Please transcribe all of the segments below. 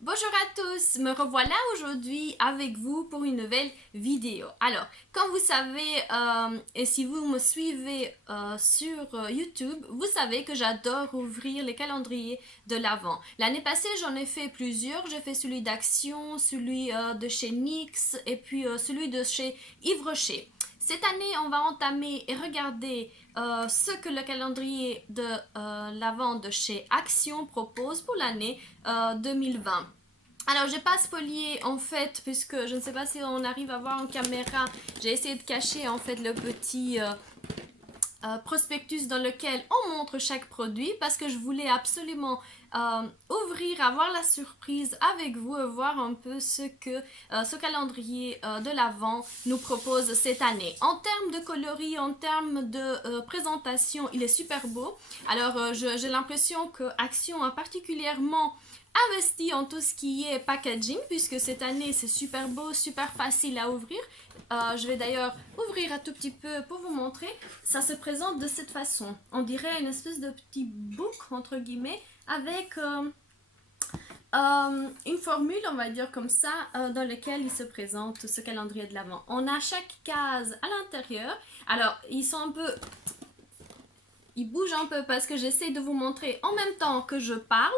Bonjour à tous, me revoilà aujourd'hui avec vous pour une nouvelle vidéo. Alors, comme vous savez, et si vous me suivez sur YouTube, vous savez que j'adore ouvrir les calendriers de l'Avent. L'année passée, j'en ai fait plusieurs. J'ai fait celui d'Action, celui de chez NYX et puis celui de chez Yves Rocher. Cette année, on va entamer et regarder ce que le calendrier de l'Avent de chez Action propose pour l'année 2020. Alors, j'ai pas spolié en fait, puisque je ne sais pas si on arrive à voir en caméra. J'ai essayé de cacher en fait le petit prospectus dans lequel on montre chaque produit parce que je voulais absolument ouvrir, avoir la surprise avec vous et voir un peu ce que ce calendrier de l'Avent nous propose cette année. En termes de coloris, en termes de présentation, il est super beau. Alors, j'ai l'impression que Action a particulièrement investi en tout ce qui est packaging puisque cette année c'est super beau, super facile à ouvrir. Je vais d'ailleurs ouvrir un tout petit peu pour vous montrer. Ça se présente de cette façon. On dirait une espèce de petit book entre guillemets avec une formule, on va dire comme ça, dans laquelle il se présente ce calendrier de l'Avent. On a chaque case à l'intérieur. Alors, ils bougent un peu parce que j'essaie de vous montrer en même temps que je parle.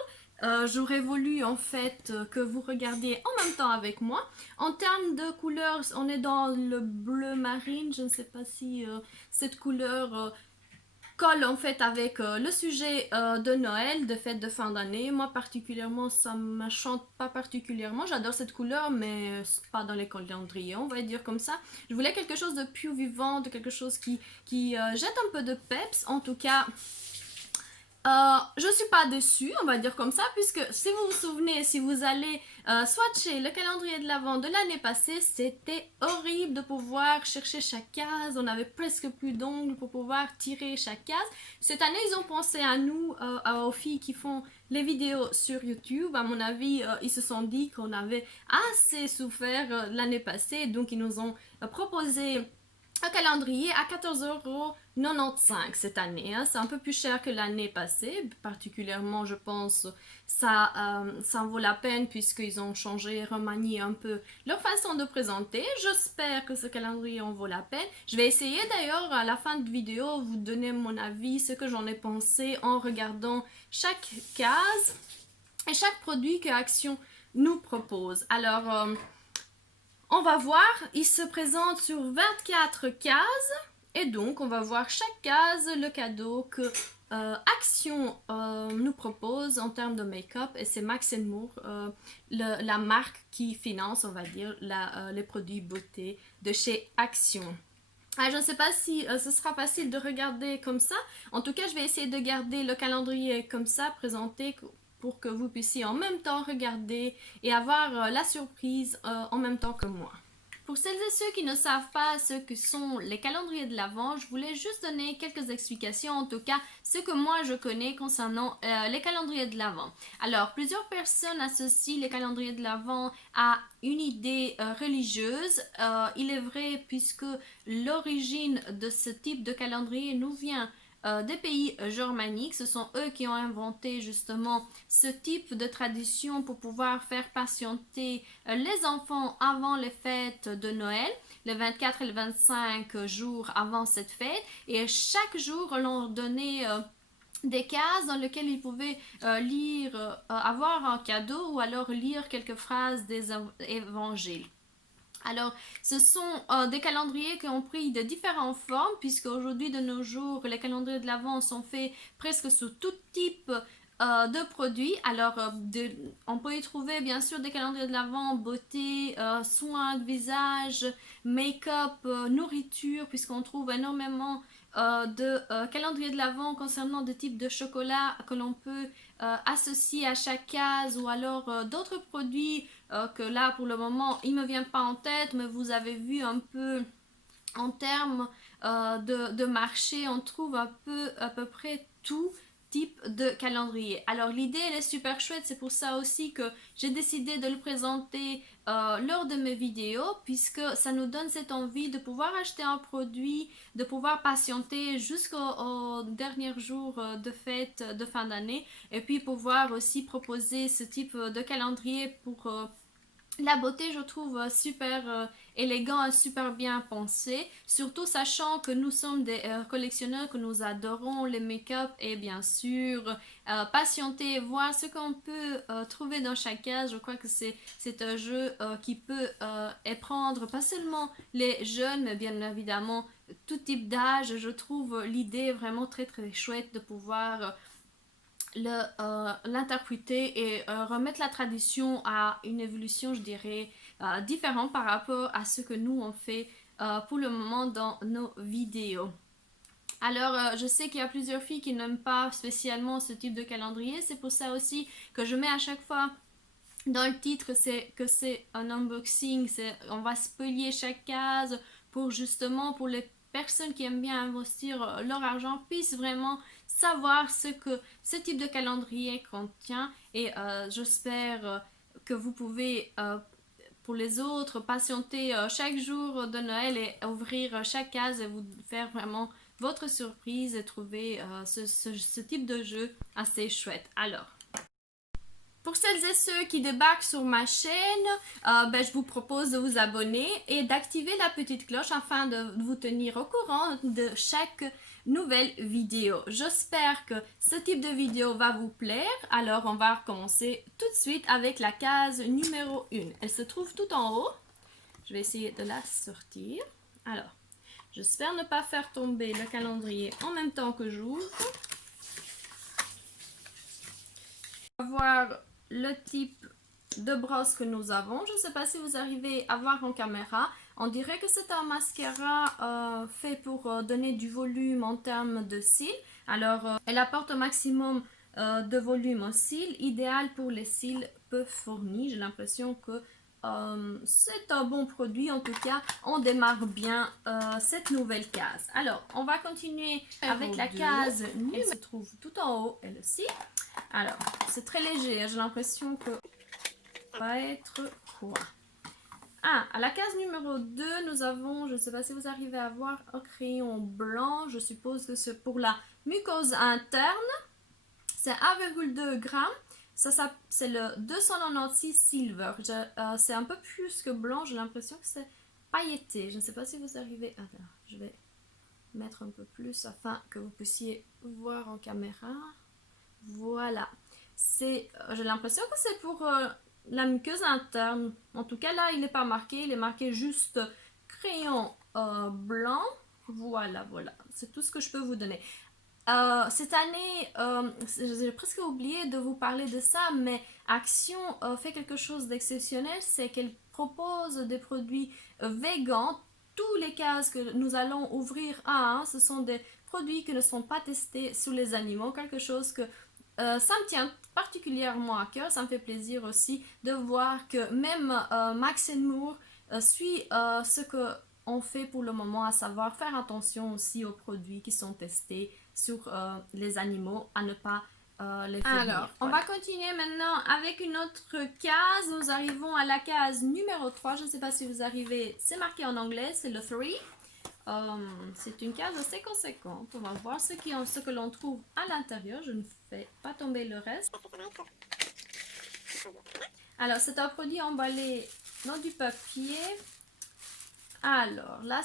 J'aurais voulu en fait que vous regardiez en même temps avec moi. En termes de couleurs, on est dans le bleu marine. Je ne sais pas si cette couleur colle en fait avec le sujet de Noël, de fête de fin d'année. Moi particulièrement, ça ne m'enchante pas particulièrement. J'adore cette couleur, mais pas dans les calendriers, on va dire comme ça. Je voulais quelque chose de plus vivant, de quelque chose qui jette un peu de peps. En tout cas, je suis pas déçue, on va dire comme ça, puisque si vous vous souvenez, si vous allez swatcher le calendrier de l'Avent de l'année passée, c'était horrible de pouvoir chercher chaque case. On avait presque plus d'ongles pour pouvoir tirer chaque case. Cette année, ils ont pensé à nous, aux filles qui font les vidéos sur YouTube. À mon avis, ils se sont dit qu'on avait assez souffert l'année passée, donc ils nous ont proposé un calendrier à 14,95 € cette année. Hein. C'est un peu plus cher que l'année passée. Particulièrement, je pense, ça en vaut la peine puisqu'ils ont changé, remanié un peu leur façon de présenter. J'espère que ce calendrier en vaut la peine. Je vais essayer d'ailleurs à la fin de vidéo vous donner mon avis, ce que j'en ai pensé en regardant chaque case et chaque produit que Action nous propose. Alors, on va voir, il se présente sur 24 cases et donc on va voir chaque case, le cadeau que Action nous propose en termes de make-up et c'est Max Moore, la marque qui finance, on va dire, les produits beauté de chez Action. Je ne sais pas si ce sera facile de regarder comme ça. En tout cas, je vais essayer de garder le calendrier comme ça, présenté pour que vous puissiez en même temps regarder et avoir la surprise en même temps que moi. Pour celles et ceux qui ne savent pas ce que sont les calendriers de l'Avent, je voulais juste donner quelques explications, en tout cas ce que moi je connais concernant les calendriers de l'Avent. Alors, plusieurs personnes associent les calendriers de l'Avent à une idée religieuse. Il est vrai puisque l'origine de ce type de calendrier nous vient des pays germaniques. Ce sont eux qui ont inventé justement ce type de tradition pour pouvoir faire patienter les enfants avant les fêtes de Noël, le 24 et le 25 jours avant cette fête. Et chaque jour, on leur donnait des cases dans lesquelles ils pouvaient lire, avoir un cadeau ou alors lire quelques phrases des évangiles. Alors, ce sont des calendriers qui ont pris de différentes formes, puisque aujourd'hui, de nos jours, les calendriers de l'Avent sont faits presque sous tout type de produits. Alors, on peut y trouver bien sûr des calendriers de l'Avent, beauté, soins de visage, make-up, nourriture, puisqu'on trouve énormément de calendriers de l'Avent concernant des types de chocolat que l'on peut associer à chaque case ou alors d'autres produits que là pour le moment il me vient pas en tête, mais vous avez vu un peu en termes de marché, on trouve un peu à peu près tout type de calendrier. Alors l'idée elle est super chouette, c'est pour ça aussi que j'ai décidé de le présenter lors de mes vidéos, puisque ça nous donne cette envie de pouvoir acheter un produit, de pouvoir patienter jusqu'au dernier jour de fête de fin d'année, et puis pouvoir aussi proposer ce type de calendrier pour la beauté, je trouve super élégant et super bien pensé, surtout sachant que nous sommes des collectionneurs, que nous adorons les make-up et bien sûr patienter, voir ce qu'on peut trouver dans chaque case. Je crois que c'est un jeu qui peut éprendre pas seulement les jeunes, mais bien évidemment tout type d'âge. Je trouve l'idée vraiment très très chouette de pouvoir l'interpréter et remettre la tradition à une évolution, je dirais, différente par rapport à ce que nous on fait pour le moment dans nos vidéos. Alors, je sais qu'il y a plusieurs filles qui n'aiment pas spécialement ce type de calendrier. C'est pour ça aussi que je mets à chaque fois dans le titre que c'est un unboxing. On va spoiler chaque case pour justement pour les personnes qui aiment bien investir leur argent puissent vraiment savoir ce que ce type de calendrier contient. Et j'espère que vous pouvez pour les autres patienter chaque jour de Noël et ouvrir chaque case et vous faire vraiment votre surprise et trouver ce type de jeu assez chouette. Alors, pour celles et ceux qui débarquent sur ma chaîne, je vous propose de vous abonner et d'activer la petite cloche afin de vous tenir au courant de chaque nouvelle vidéo. J'espère que ce type de vidéo va vous plaire. Alors, on va recommencer tout de suite avec la case numéro 1. Elle se trouve tout en haut. Je vais essayer de la sortir. Alors, j'espère ne pas faire tomber le calendrier en même temps que j'ouvre. On va voir le type de brosse que nous avons. Je ne sais pas si vous arrivez à voir en caméra. On dirait que c'est un mascara fait pour donner du volume en termes de cils. Alors, elle apporte au maximum de volume aux cils, idéal pour les cils peu fournis. J'ai l'impression que c'est un bon produit. En tout cas, on démarre bien cette nouvelle case. Alors, on va continuer avec la case. Elle se trouve tout en haut, elle aussi. Alors, c'est très léger. J'ai l'impression que ça va être quoi? Ah, à la case numéro 2, nous avons, je ne sais pas si vous arrivez à voir, un crayon blanc. Je suppose que c'est pour la muqueuse interne. C'est 1,2 g. Ça, c'est le 296 Silver. C'est un peu plus que blanc. J'ai l'impression que c'est pailleté. Je ne sais pas si vous arrivez... Attends, je vais mettre un peu plus afin que vous puissiez voir en caméra. Voilà. J'ai l'impression que c'est pour la muqueuse interne. En tout cas, là, il n'est pas marqué. Il est marqué juste crayon blanc. Voilà, voilà. C'est tout ce que je peux vous donner. Cette année, j'ai presque oublié de vous parler de ça, mais Action fait quelque chose d'exceptionnel, c'est qu'elle propose des produits végans. Tous les cases que nous allons ouvrir ce sont des produits qui ne sont pas testés sur les animaux, quelque chose que ça me tient particulièrement à cœur. Ça me fait plaisir aussi de voir que même Max Moore suit ce que on fait pour le moment, à savoir faire attention aussi aux produits qui sont testés sur les animaux, à ne pas les fournir. Alors, on va continuer maintenant avec une autre case. Nous arrivons à la case numéro 3. Je ne sais pas si vous arrivez, c'est marqué en anglais, c'est le 3. C'est une case assez conséquente. On va voir ce que l'on trouve à l'intérieur. Je ne fais pas tomber le reste. Alors, c'est un produit emballé dans du papier. Alors, là,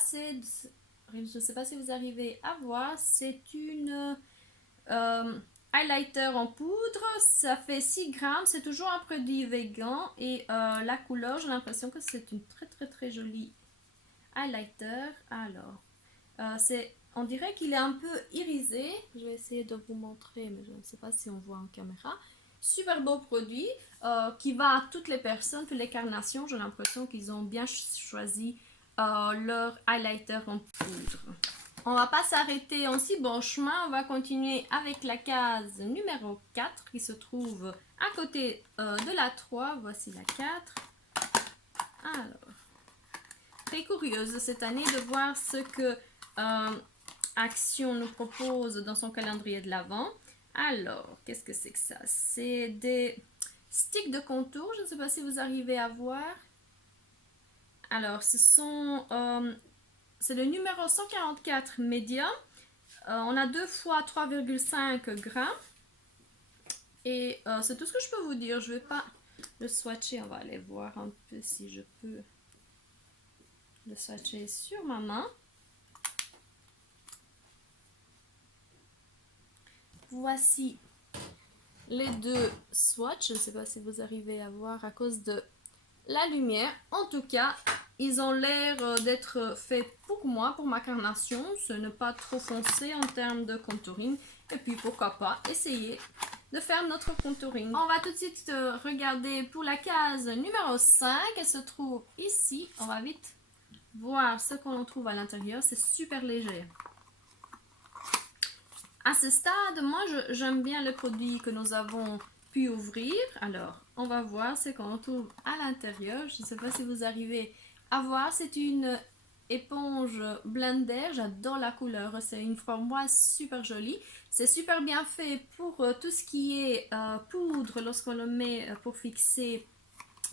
je ne sais pas si vous arrivez à voir, c'est une highlighter en poudre. Ça fait 6 grammes, c'est toujours un produit vegan. Et la couleur, j'ai l'impression que c'est une très très très jolie highlighter. Alors, on dirait qu'il est un peu irisé. Je vais essayer de vous montrer, mais je ne sais pas si on voit en caméra. Super beau produit qui va à toutes les personnes, toutes les carnations. J'ai l'impression qu'ils ont bien choisi leur highlighter en poudre. On va pas s'arrêter en si bon chemin. On va continuer avec la case numéro 4 qui se trouve à côté de la 3. Voici la 4. Alors, très curieuse cette année de voir ce que Action nous propose dans son calendrier de l'Avent. Alors, qu'est-ce que c'est que ça? C'est des sticks de contour. Je ne sais pas si vous arrivez à voir. Alors, c'est le numéro 144 médium. On a 2 fois 3,5 grammes. Et c'est tout ce que je peux vous dire. Je ne vais pas le swatcher. On va aller voir un peu si je peux le swatcher sur ma main. Voici les deux swatchs. Je ne sais pas si vous arrivez à voir à cause de la lumière. En tout cas, ils ont l'air d'être faits pour moi, pour ma carnation. Ce n'est pas trop foncé en termes de contouring. Et puis pourquoi pas essayer de faire notre contouring. On va tout de suite regarder pour la case numéro 5. Elle se trouve ici. On va vite voir ce qu'on trouve à l'intérieur. C'est super léger. À ce stade, moi j'aime bien le produit que nous avons pu ouvrir. Alors, on va voir ce qu'on trouve à l'intérieur. Je ne sais pas si vous arrivez à voir. C'est une éponge Blender. J'adore la couleur. C'est une framboise super jolie. C'est super bien fait pour tout ce qui est poudre lorsqu'on le met pour fixer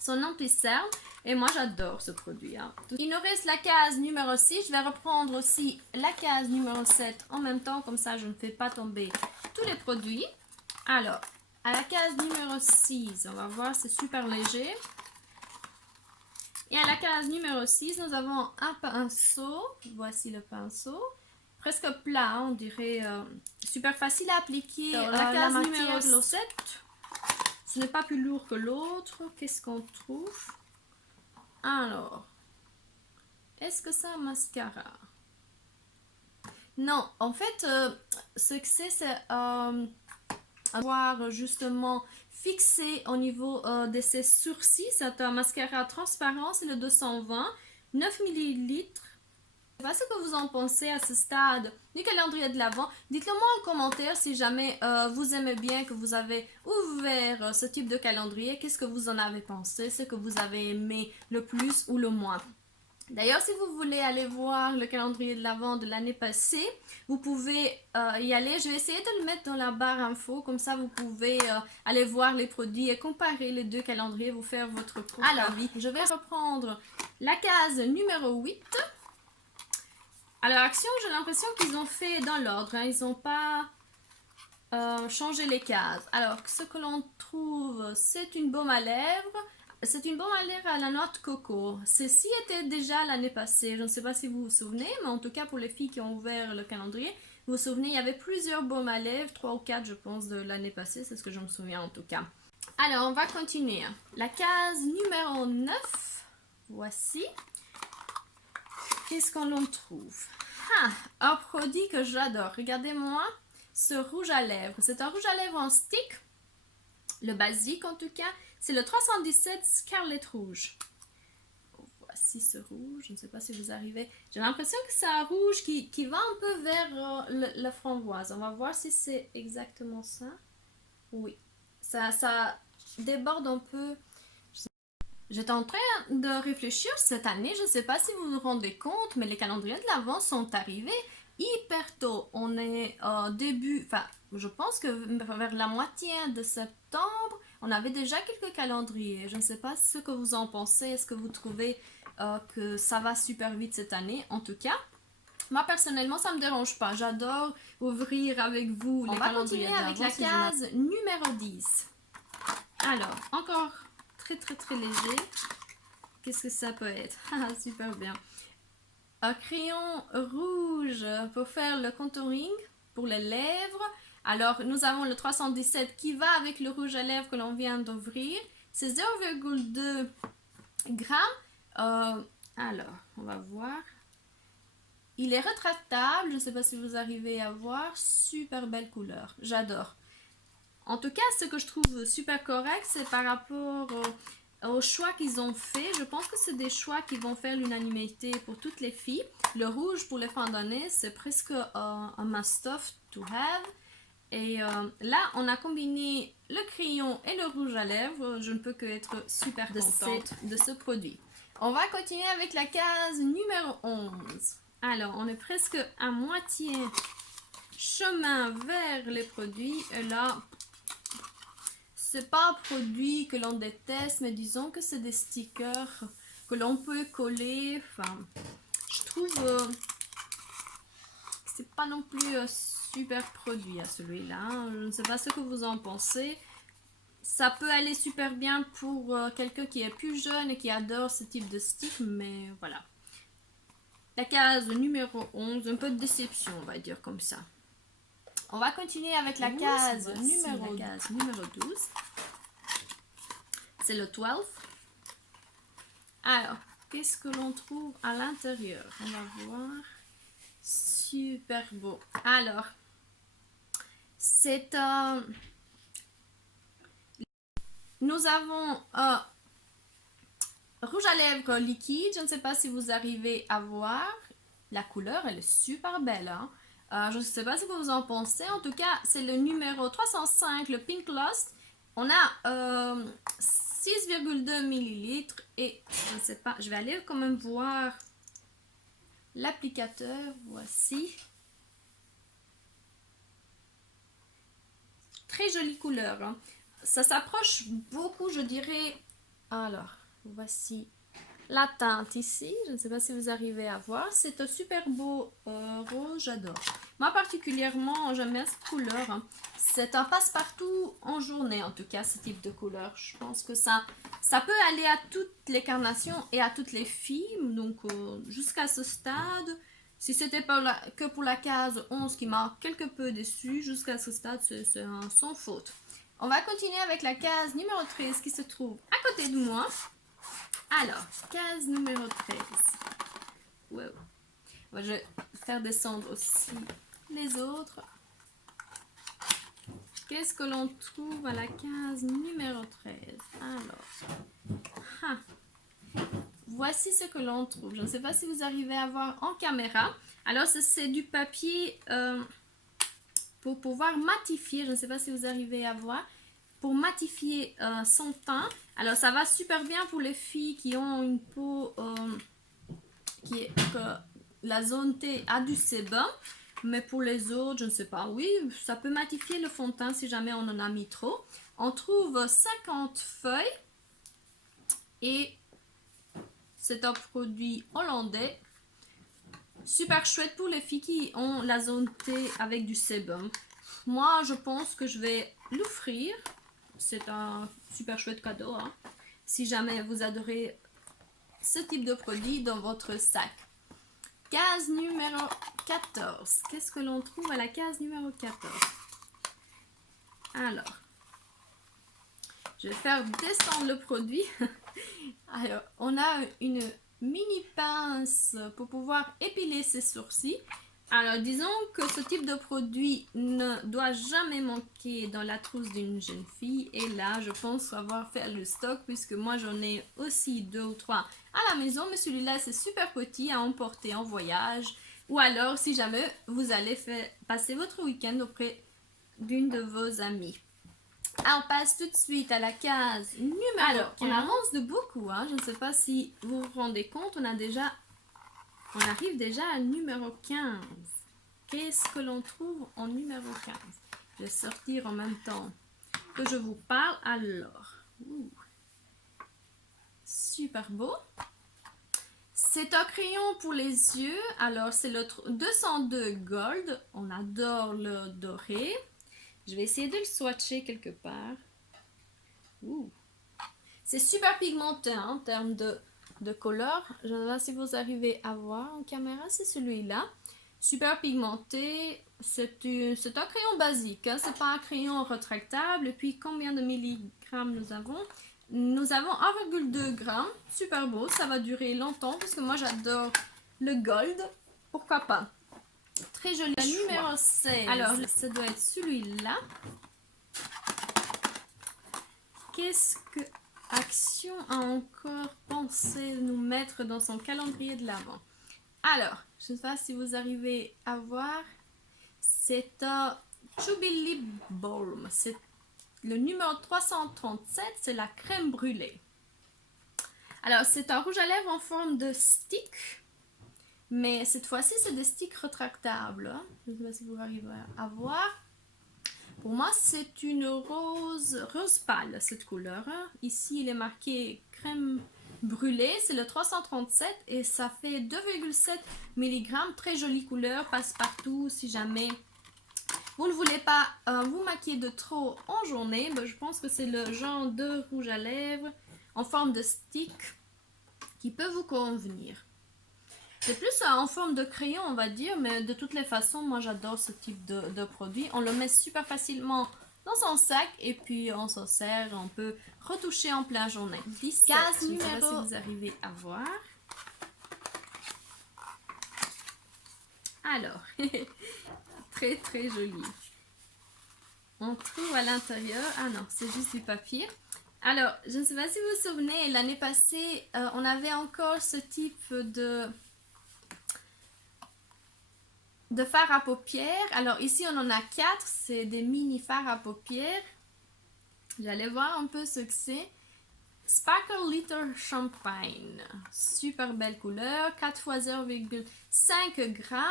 son anti-cerne. Et moi j'adore ce produit. Hein. Il nous reste la case numéro 6. Je vais reprendre aussi la case numéro 7 en même temps. Comme ça je ne fais pas tomber tous les produits. Alors, à la case numéro 6, on va voir, c'est super léger. Et à la case numéro 6, nous avons un pinceau. Voici le pinceau. Presque plat, on dirait. Super facile à appliquer. Alors, la case numéro 7. Ce n'est pas plus lourd que l'autre. Qu'est-ce qu'on trouve? Alors, est-ce que c'est un mascara? Non, en fait, ce que c'est avoir justement fixé au niveau de ses sourcils. C'est un mascara transparent, c'est le 220, 9 ml. Je ne sais pas ce que vous en pensez à ce stade du calendrier de l'Avent. Dites-le moi en commentaire si jamais vous aimez bien, que vous avez ouvert ce type de calendrier. Qu'est-ce que vous en avez pensé? Ce que vous avez aimé le plus ou le moins? D'ailleurs, si vous voulez aller voir le calendrier de l'Avent de l'année passée, vous pouvez y aller. Je vais essayer de le mettre dans la barre info. Comme ça, vous pouvez aller voir les produits et comparer les deux calendriers, vous faire votre propre avis. Je vais reprendre la case numéro 8. Alors, Action, j'ai l'impression qu'ils ont fait dans l'ordre. Hein. Ils n'ont pas changé les cases. Alors, ce que l'on trouve, c'est une baume à lèvres. C'est une baume à lèvres à la noix de coco. Ceci était déjà l'année passée. Je ne sais pas si vous vous souvenez, mais en tout cas, pour les filles qui ont ouvert le calendrier, vous vous souvenez, il y avait plusieurs baumes à lèvres, 3 ou 4, je pense, de l'année passée. C'est ce que je me souviens en tout cas. Alors, on va continuer. La case numéro 9. Voici. Qu'est-ce qu'on en trouve? Un produit que j'adore. Regardez-moi ce rouge à lèvres. C'est un rouge à lèvres en stick. Le basique en tout cas. C'est le 317 Scarlet Rouge. Voici ce rouge. Je ne sais pas si vous arrivez. J'ai l'impression que c'est un rouge qui va un peu vers la framboise. On va voir si c'est exactement ça. Oui. Ça déborde un peu. J'étais en train de réfléchir cette année, je ne sais pas si vous vous rendez compte, mais les calendriers de l'Avent sont arrivés hyper tôt. On est début, enfin, je pense que vers la moitié de septembre, on avait déjà quelques calendriers. Je ne sais pas ce que vous en pensez. Est-ce que vous trouvez que ça va super vite cette année? En tout cas, moi personnellement, ça ne me dérange pas. J'adore ouvrir avec vous les calendriers de l'Avent. On va continuer avec la case numéro 10. Alors, encore très léger. Qu'est-ce que ça peut être? Super bien. Un crayon rouge pour faire le contouring pour les lèvres. Alors, nous avons le 317 qui va avec le rouge à lèvres que l'on vient d'ouvrir. C'est 0,2 grammes. Alors, on va voir. Il est rétractable. Je ne sais pas si vous arrivez à voir. Super belle couleur. J'adore. En tout cas, ce que je trouve super correct, c'est par rapport au choix qu'ils ont fait. Je pense que c'est des choix qui vont faire l'unanimité pour toutes les filles. Le rouge pour les fins d'année, c'est presque un must-have to have. Et là, on a combiné le crayon et le rouge à lèvres. Je ne peux que être super contente de ce produit. On va continuer avec la case numéro 11. Alors, on est presque à moitié chemin vers les produits. Et là, c'est pas un produit que l'on déteste, mais disons que c'est des stickers que l'on peut coller. Enfin, je trouve que c'est pas non plus un super produit à celui-là. Je ne sais pas ce que vous en pensez. Ça peut aller super bien pour quelqu'un qui est plus jeune et qui adore ce type de stick, mais voilà. La case numéro 11, un peu de déception, on va dire comme ça. On va continuer avec la case numéro 12. C'est le 12. Alors, qu'est-ce que l'on trouve à l'intérieur? On va voir. Super beau. Alors, c'est un... Nous avons un rouge à lèvres liquide. Je ne sais pas si vous arrivez à voir. La couleur, elle est super belle. Hein? Je ne sais pas ce que vous en pensez. En tout cas, c'est le numéro 305, le Pink Lost. On a 6,2 millilitres. Et je ne sais pas, je vais aller quand même voir l'applicateur. Voici. Très jolie couleur. Hein? Ça s'approche beaucoup, je dirais. Alors, voici la teinte ici. Je ne sais pas si vous arrivez à voir. C'est un super beau rose, j'adore. Moi particulièrement, j'aime bien cette couleur. Hein. C'est un passe-partout en journée, en tout cas, ce type de couleur. Je pense que ça peut aller à toutes les carnations et à toutes les filles. Donc, jusqu'à ce stade, si c'était que pour la case 11 qui m'a quelque peu déçue, jusqu'à ce stade, c'est sans faute. On va continuer avec la case numéro 13 qui se trouve à côté de moi. Alors, case numéro 13. Wow. Je vais faire descendre aussi les autres. Qu'est-ce que l'on trouve à la case numéro 13? Alors, voici ce que l'on trouve. Je ne sais pas si vous arrivez à voir en caméra. Alors, c'est du papier pour pouvoir matifier. Je ne sais pas si vous arrivez à voir. Pour matifier son teint. Alors, ça va super bien pour les filles qui ont une peau qui est la zone T a du sébum. Mais pour les autres, je ne sais pas. Oui, ça peut matifier le fond de teint si jamais on en a mis trop. On trouve 50 feuilles. Et c'est un produit hollandais. Super chouette pour les filles qui ont la zone T avec du sébum. Moi, je pense que je vais l'offrir. C'est un super chouette cadeau. Hein, si jamais vous adorez ce type de produit dans votre sac. Case numéro 14. Qu'est-ce que l'on trouve à la case numéro 14? Alors, je vais faire descendre le produit. Alors, on a une mini pince pour pouvoir épiler ses sourcils. Alors, disons que ce type de produit ne doit jamais manquer dans la trousse d'une jeune fille. Et là, je pense avoir fait le stock puisque moi, j'en ai aussi 2 ou 3 à la maison. Mais celui-là, c'est super petit à emporter en voyage. Ou alors, si jamais vous allez passer votre week-end auprès d'une de vos amies. On passe tout de suite à la case numéro 15. Alors, on avance de beaucoup. Hein. Je ne sais pas si vous vous rendez compte, on arrive déjà à numéro 15. Qu'est-ce que l'on trouve en numéro 15? Je vais sortir en même temps que je vous parle. Alors, super beau. C'est un crayon pour les yeux. Alors, c'est le 202 Gold. On adore le doré. Je vais essayer de le swatcher quelque part. C'est super pigmenté hein, en termes de couleur. Je ne sais pas si vous arrivez à voir en caméra, c'est celui-là. Super pigmenté. C'est un crayon basique. Hein, c'est pas un crayon rétractable. Et puis, combien de milligrammes nous avons? Nous avons 1,2 g. Super beau. Ça va durer longtemps parce que moi, j'adore le gold. Pourquoi pas? Très joli. Numéro 16. Alors, ça doit être celui-là. Qu'est-ce que Action a encore pensé nous mettre dans son calendrier de l'Avent? Alors, je ne sais pas si vous arrivez à voir. C'est un Chubby Lip Balm. C'est le numéro 337. C'est la crème brûlée. Alors, c'est un rouge à lèvres en forme de stick. Mais cette fois-ci, c'est des sticks rétractables. Hein. Je ne sais pas si vous arrivez à voir. Pour moi, c'est une rose pâle, cette couleur. Hein. Ici, il est marqué crème brûlée. C'est le 337 et ça fait 2,7 mg. Très jolie couleur, passe partout si jamais vous ne voulez pas vous maquiller de trop en journée. Ben, je pense que c'est le genre de rouge à lèvres en forme de stick qui peut vous convenir. C'est plus en forme de crayon, on va dire, mais de toutes les façons, moi j'adore ce type de produit. On le met super facilement dans son sac et puis on s'en sert, on peut retoucher en pleine journée. 17, je ne sais pas si vous arrivez à voir. Alors, très très joli. On trouve à l'intérieur, ah non, c'est juste du papier. Alors, je ne sais pas si vous vous souvenez, l'année passée, on avait encore ce type de fard à paupières. Alors ici on en a 4, c'est des mini fards à paupières. J'allais voir un peu ce que c'est. Sparkle Glitter Champagne, super belle couleur, 4 x 0,5 grammes.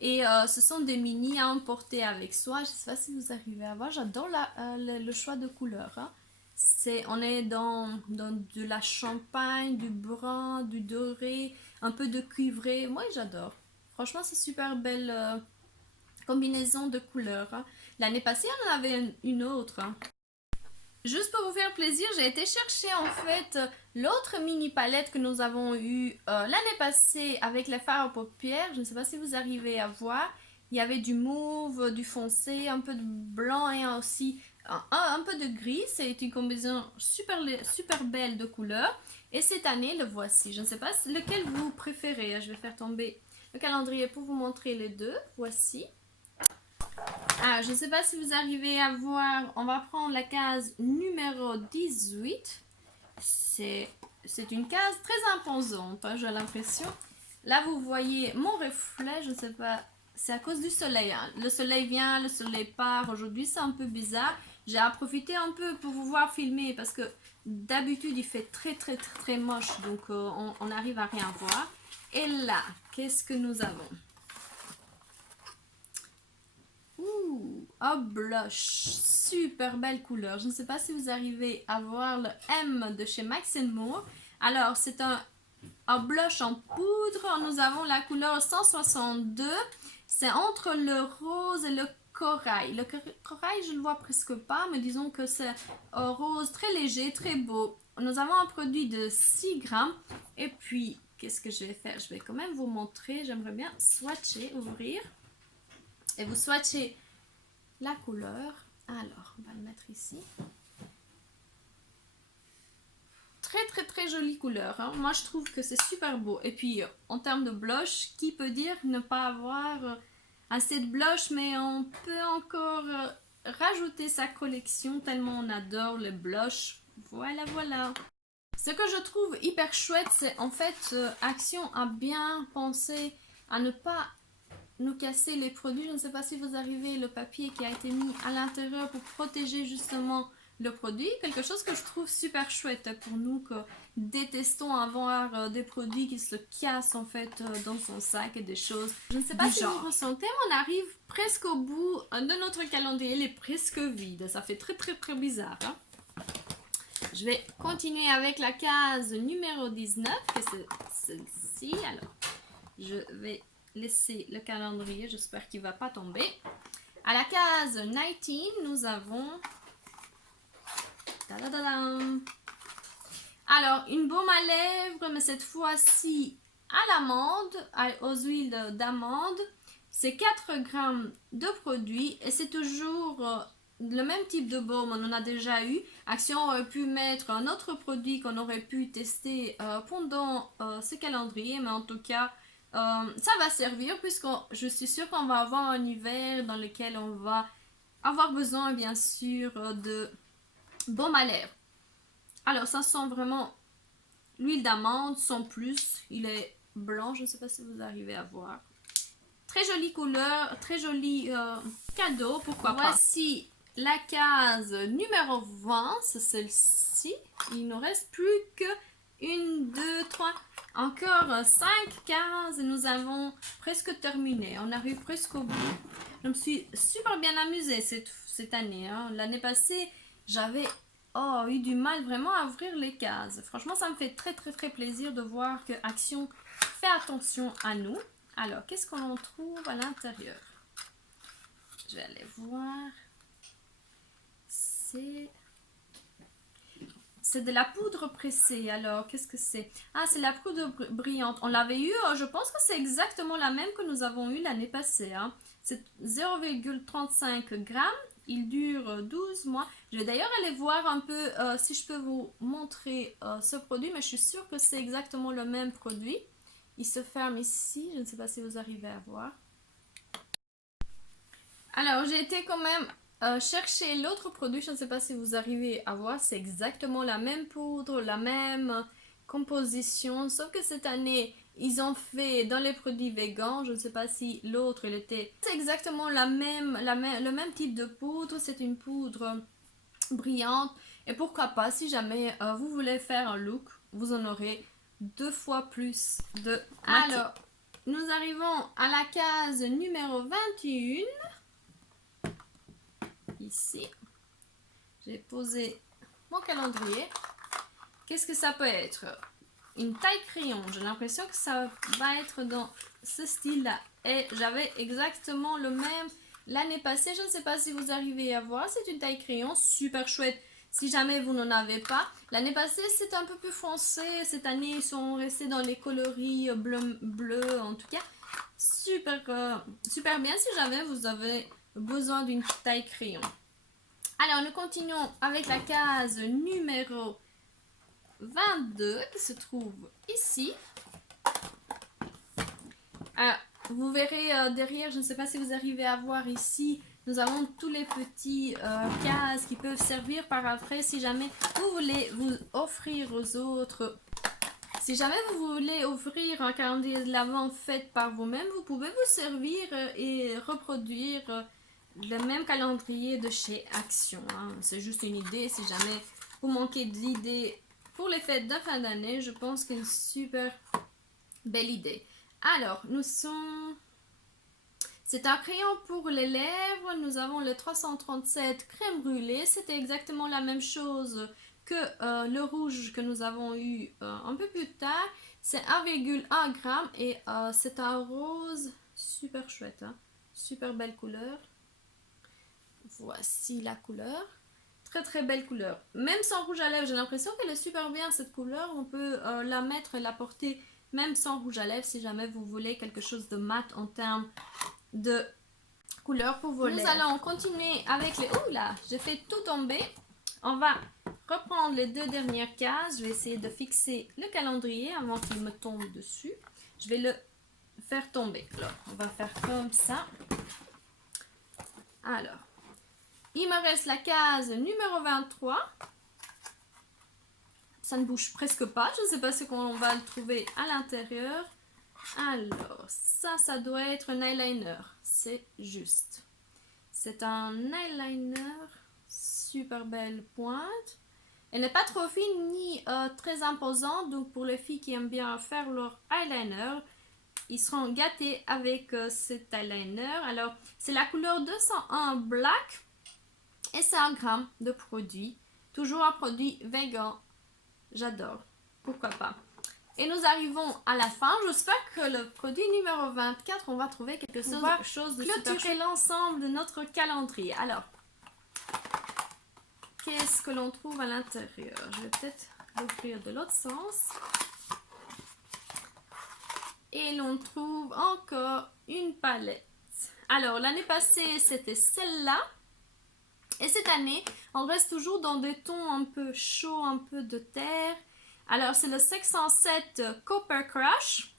Et ce sont des mini à emporter avec soi. Je ne sais pas si vous arrivez à voir, j'adore le choix de couleurs. Hein. On est dans de la champagne, du brun, du doré, un peu de cuivré. Moi j'adore. Franchement, c'est super belle combinaison de couleurs. Hein. L'année passée, on en avait une autre. Hein. Juste pour vous faire plaisir, j'ai été chercher en fait l'autre mini palette que nous avons eue l'année passée avec les fards à paupières. Je ne sais pas si vous arrivez à voir. Il y avait du mauve, du foncé, un peu de blanc et aussi un peu de gris. C'est une combinaison super belle de couleurs. Et cette année, le voici. Je ne sais pas lequel vous préférez. Je vais faire tomber le calendrier pour vous montrer les deux. Voici. Ah, je ne sais pas si vous arrivez à voir. On va prendre la case numéro 18. C'est une case très imposante, hein, j'ai l'impression. Là, vous voyez mon reflet. Je ne sais pas. C'est à cause du soleil. Hein. Le soleil vient, le soleil part. Aujourd'hui, c'est un peu bizarre. J'ai à profiter un peu pour vous voir filmer parce que d'habitude, il fait très moche. Donc, on arrive à rien voir. Et là, qu'est-ce que nous avons? Ouh, un blush, super belle couleur. Je ne sais pas si vous arrivez à voir le M de chez Max Moore. Alors, c'est un blush en poudre. Nous avons la couleur 162. C'est entre le rose et le corail. Le corail, je ne le vois presque pas, mais disons que c'est un rose très léger, très beau. Nous avons un produit de 6 grammes. Et puis, qu'est-ce que je vais faire? Je vais quand même vous montrer. J'aimerais bien swatcher, ouvrir. Et vous swatchez la couleur. Alors, on va le mettre ici. Très jolie couleur. Hein. Moi, je trouve que c'est super beau. Et puis, en termes de blush, qui peut dire ne pas avoir assez de blush, mais on peut encore rajouter sa collection tellement on adore les blushs. Voilà. Ce que je trouve hyper chouette, c'est en fait, Action a bien pensé à ne pas nous casser les produits. Je ne sais pas si vous arrivez, le papier qui a été mis à l'intérieur pour protéger justement le produit. Quelque chose que je trouve super chouette pour nous que détestons avoir des produits qui se cassent en fait dans son sac et des choses. Je ne sais pas si vous ressentez, mais on arrive presque au bout de notre calendrier. Il est presque vide. Ça fait très bizarre. Hein? Je vais continuer avec la case numéro 19, que c'est celle-ci. Alors, je vais laisser le calendrier, j'espère qu'il ne va pas tomber. À la case 19, nous avons... Alors, une baume à lèvres, mais cette fois-ci à l'amande, aux huiles d'amande. C'est 4 grammes de produit et c'est toujours le même type de baume. On en a déjà eu. Action aurait pu mettre un autre produit qu'on aurait pu tester pendant ce calendrier, mais en tout cas, ça va servir puisque je suis sûre qu'on va avoir un hiver dans lequel on va avoir besoin bien sûr de baume à lèvres. Alors ça sent vraiment l'huile d'amande sans plus. Il est blanc, je ne sais pas si vous arrivez à voir. Très jolie couleur, très joli cadeau, pourquoi pas. Voici la case numéro 20, c'est celle-ci. Il ne reste plus que 1, 2, 3, Encore 5 cases et nous avons presque terminé. On arrive presque au bout. Je me suis super bien amusée cette année. Hein. L'année passée, j'avais eu du mal vraiment à ouvrir les cases. Franchement, ça me fait très très très plaisir de voir que Action fait attention à nous. Alors, qu'est-ce qu'on trouve à l'intérieur? Je vais aller voir. C'est de la poudre pressée. Alors, qu'est-ce que c'est? Ah, c'est la poudre brillante. On l'avait eu, je pense que c'est exactement la même que nous avons eu l'année passée. Hein. C'est 0,35 grammes. Il dure 12 mois. Je vais d'ailleurs aller voir un peu si je peux vous montrer ce produit, mais je suis sûre que c'est exactement le même produit. Il se ferme ici. Je ne sais pas si vous arrivez à voir. Alors, j'ai été quand même chercher l'autre produit. Je ne sais pas si vous arrivez à voir. C'est exactement la même poudre, la même composition. Sauf que cette année, ils ont fait dans les produits végans. Je ne sais pas si l'autre, il était... C'est exactement le même type de poudre. C'est une poudre brillante. Et pourquoi pas, si jamais vous voulez faire un look, vous en aurez 2 fois plus de maquillage. Alors, nous arrivons à la case numéro 21. Ici, j'ai posé mon calendrier. Qu'est-ce que ça peut être? Une taille crayon. J'ai l'impression que ça va être dans ce style-là. Et j'avais exactement le même l'année passée. Je ne sais pas si vous arrivez à voir. C'est une taille crayon super chouette. Si jamais vous n'en avez pas. L'année passée, c'est un peu plus foncé. Cette année, ils sont restés dans les coloris bleu en tout cas. Super bien si jamais vous avez besoin d'une taille crayon. Alors, nous continuons avec la case numéro 22 qui se trouve ici. Vous verrez derrière, je ne sais pas si vous arrivez à voir ici, nous avons tous les petits cases qui peuvent servir par après si jamais vous voulez vous offrir aux autres. Si jamais vous voulez offrir un calendrier de l'Avent fait par vous-même, vous pouvez vous servir et reproduire le même calendrier de chez Action. Hein. C'est juste une idée. Si jamais vous manquez d'idées pour les fêtes de fin d'année, je pense qu'une super belle idée. Alors, c'est un crayon pour les lèvres. Nous avons le 337 crème brûlée. C'était exactement la même chose que le rouge que nous avons eu un peu plus tard. C'est 1,1 g et c'est un rose super chouette. Hein? Super belle couleur. Voici la couleur. Très très belle couleur. Même sans rouge à lèvres, j'ai l'impression qu'elle est super bien cette couleur. On peut la mettre et la porter même sans rouge à lèvres si jamais vous voulez quelque chose de mat en termes de couleur pour vos lèvres. Nous allons continuer avec les... Ouh là, j'ai fait tout tomber. On va reprendre les 2 dernières cases. Je vais essayer de fixer le calendrier avant qu'il me tombe dessus. Je vais le faire tomber. Alors, on va faire comme ça. Alors, il me reste la case numéro 23. Ça ne bouge presque pas. Je ne sais pas ce qu'on va le trouver à l'intérieur. Alors, ça doit être un eyeliner. C'est juste. C'est un eyeliner. Super belle pointe. Elle n'est pas trop fine ni très imposante. Donc, pour les filles qui aiment bien faire leur eyeliner, ils seront gâtés avec cet eyeliner. Alors, c'est la couleur 201 Black. Et c'est 1 gramme de produit. Toujours un produit vegan. J'adore. Pourquoi pas. Et nous arrivons à la fin. J'espère que le produit numéro 24, on va trouver quelque chose de super. Clôturer l'ensemble de notre calendrier. Alors, qu'est-ce que l'on trouve à l'intérieur? Je vais peut-être l'ouvrir de l'autre sens. Et l'on trouve encore une palette. Alors, l'année passée, c'était celle-là. Et cette année, on reste toujours dans des tons un peu chauds, un peu de terre. Alors, c'est le 607 Copper Crush.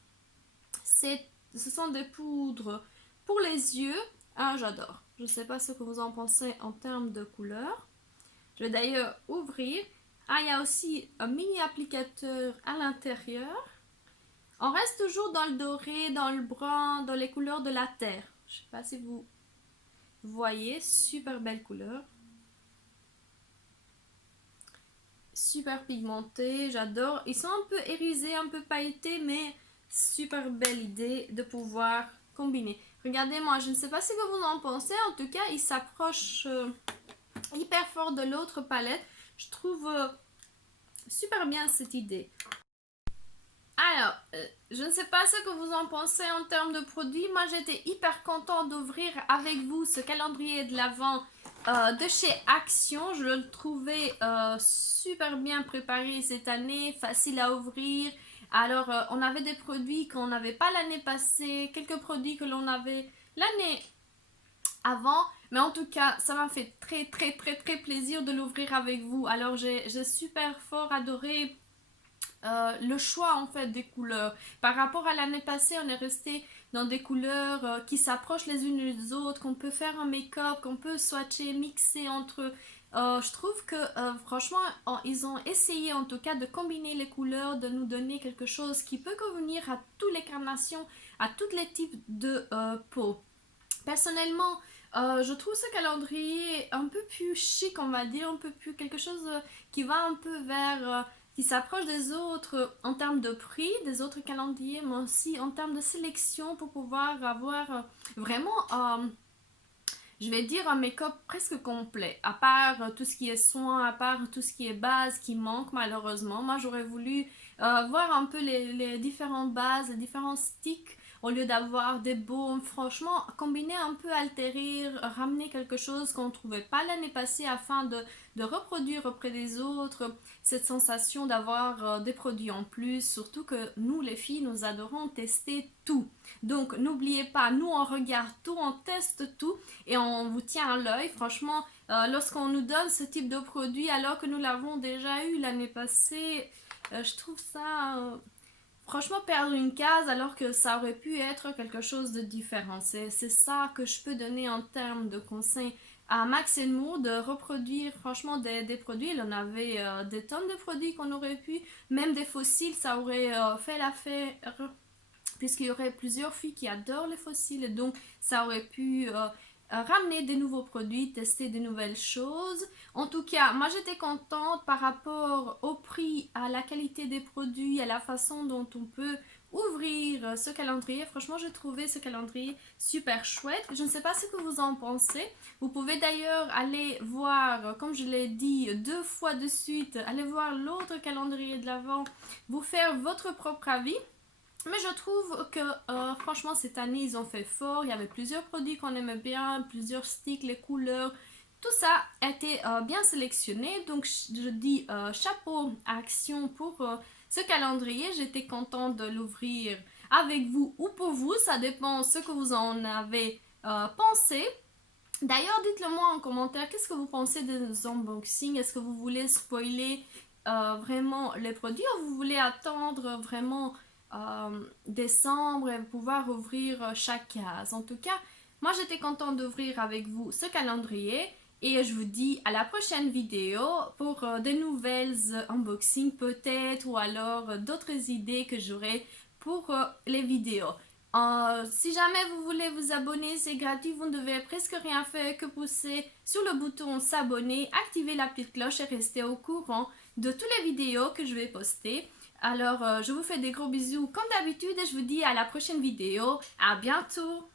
Ce sont des poudres pour les yeux. Ah, j'adore. Je ne sais pas ce que vous en pensez en termes de couleur. Je vais d'ailleurs ouvrir. Ah, il y a aussi un mini applicateur à l'intérieur. On reste toujours dans le doré, dans le brun, dans les couleurs de la terre. Je ne sais pas si vous voyez, super belle couleur. super pigmentés, j'adore. Ils sont un peu irisés, un peu pailletés, mais super belle idée de pouvoir combiner. Regardez-moi, je ne sais pas ce que vous en pensez, en tout cas, ils s'approchent hyper fort de l'autre palette. Je trouve super bien cette idée. Alors, je ne sais pas ce que vous en pensez en termes de produits. Moi, j'étais hyper contente d'ouvrir avec vous ce calendrier de l'Avent de chez Action. Je le trouvais super bien préparé cette année, facile à ouvrir. Alors, on avait des produits qu'on n'avait pas l'année passée, quelques produits que l'on avait l'année avant. Mais en tout cas, ça m'a fait très, très, très, très plaisir de l'ouvrir avec vous. Alors, j'ai super fort adoré le choix en fait des couleurs. Par rapport à l'année passée, on est resté dans des couleurs qui s'approchent les unes des autres, qu'on peut faire un make-up, qu'on peut swatcher, mixer entre eux. Je trouve que franchement, ils ont essayé en tout cas de combiner les couleurs, de nous donner quelque chose qui peut convenir à toutes les carnations, à tous les types de peau. Personnellement, je trouve ce calendrier un peu plus chic, on va dire, un peu plus quelque chose qui va un peu vers, qui s'approche des autres en termes de prix, des autres calendriers, mais aussi en termes de sélection pour pouvoir avoir vraiment, je vais dire, un make-up presque complet. À part tout ce qui est soin, à part tout ce qui est base qui manque malheureusement. Moi, j'aurais voulu voir un peu les différentes bases, les différents sticks au lieu d'avoir des baumes. Franchement, combiner un peu, altérer, ramener quelque chose qu'on ne trouvait pas l'année passée afin de reproduire auprès des autres cette sensation d'avoir des produits en plus. Surtout que nous, les filles, nous adorons tester tout. Donc, n'oubliez pas, nous, on regarde tout, on teste tout et on vous tient à l'œil. Franchement, lorsqu'on nous donne ce type de produit alors que nous l'avons déjà eu l'année passée, je trouve ça franchement perdre une case alors que ça aurait pu être quelque chose de différent. C'est ça que je peux donner en termes de conseils à Max et Mo, de reproduire franchement des produits. Il en avait des tonnes de produits qu'on aurait pu, même des fossiles, ça aurait fait l'affaire puisqu'il y aurait plusieurs filles qui adorent les fossiles et donc ça aurait pu ramener des nouveaux produits, tester des nouvelles choses. En tout cas, moi j'étais contente par rapport au prix, à la qualité des produits, à la façon dont on peut ouvrir ce calendrier. Franchement, j'ai trouvé ce calendrier super chouette. Je ne sais pas ce que vous en pensez. Vous pouvez d'ailleurs aller voir, comme je l'ai dit 2 fois de suite, aller voir l'autre calendrier de l'Avent, vous faire votre propre avis. Mais je trouve que franchement cette année ils ont fait fort, il y avait plusieurs produits qu'on aimait bien, plusieurs sticks, les couleurs, tout ça a été bien sélectionné. Donc je dis chapeau à Action pour ce calendrier, j'étais contente de l'ouvrir avec vous ou pour vous, ça dépend ce que vous en avez pensé. D'ailleurs dites-le moi en commentaire, qu'est-ce que vous pensez des unboxings, est-ce que vous voulez spoiler vraiment les produits ou vous voulez attendre vraiment décembre et pouvoir ouvrir chaque case. En tout cas, moi j'étais contente d'ouvrir avec vous ce calendrier et je vous dis à la prochaine vidéo pour de nouvelles unboxings peut-être ou alors d'autres idées que j'aurai pour les vidéos. Si jamais vous voulez vous abonner, c'est gratuit, vous ne devez presque rien faire que pousser sur le bouton s'abonner, activer la petite cloche et rester au courant de toutes les vidéos que je vais poster. Alors, je vous fais des gros bisous comme d'habitude et je vous dis à la prochaine vidéo. À bientôt!